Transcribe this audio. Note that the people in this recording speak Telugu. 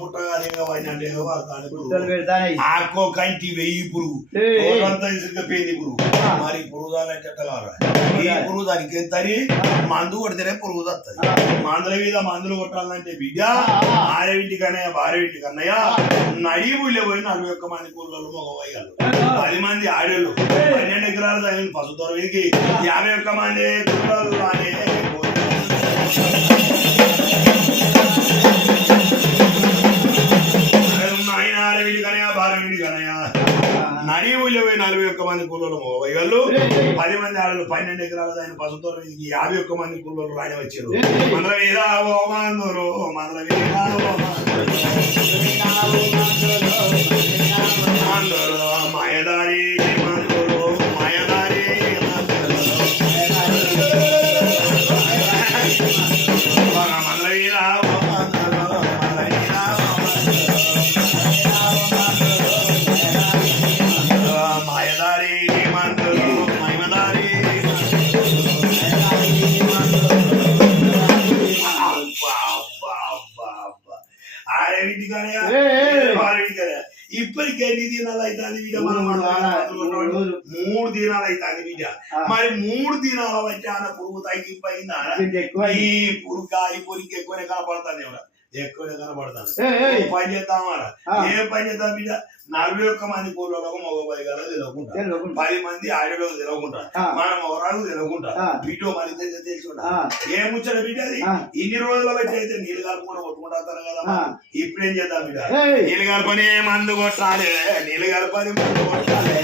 పుట్టగా ఆకో కంటి వెయ్యి పురుగు అంతా ఇసుకపోయింది పురుగు మరి పురుగు దాని చెట్టగారు ఈ పురుగు దానికి ఎంతని మందు కొడితేనే పురుగు వస్తుంది మందుల మీద మందులు కొట్టాలంటే బిడ్డ ఆరేవింటికన్నయ్య భార్యవింటికన్నయ్య నడివులే పోయి 41 మంది కూరలు మగవయ్యాలు 10 మంది ఆడేళ్ళు 12 ఎకరాలు తగిన పశుత్వరవికి 51 మంది కూరలు అనే నడివులే పోయి 41 మంది కూరలు మగవయ్యాలు 10 మంది ఆడలు 12 ఎకరాలు తగిన పశుత్వరవికి 51 మంది కూరలు రాని వచ్చారు మందల మీద ఓమాందరు మందల మీద మాయదారి మందులు మాయదారి మాయదారి మందులు మహిమదారి ఆరేవింటికానే ఇప్పటికే 2 దినాలు అవుతుంది బిడ్డ మనం 3 దినాలు అవుతుంది బిడ్డ మరి 3 దినాల వచ్చి ఆయన పురుగు తగ్గిపోయిందా ఈ పురుగు ఈ పురుగు ఎక్కువనే కనపడుతుంది ఎక్కువనే కనపడుతుంది పని చేద్దామా ఏం పని చేద్దాం బిడ్డ 41 మంది కూరలకు మగబాయి కదా తెలియకుండా 10 మంది ఆడలకు తెలియకుండా మనం ఒకరాకు తెలియకుండా బిడ్డ మరి తెలుసుకుంటా ఏం ముచ్చట బిడ్డ అది ఇన్ని రోజుల వచ్చి అయితే నీళ్ళు కలుపుకుండా కొట్టుకుంటారు కదా ఇప్పుడేం చేద్దాం బిడ్డ నీళ్ళు కలుపుకొని మందు కొట్టాలి నీళ్ళు కలుపుకొని మందు కొట్టాలి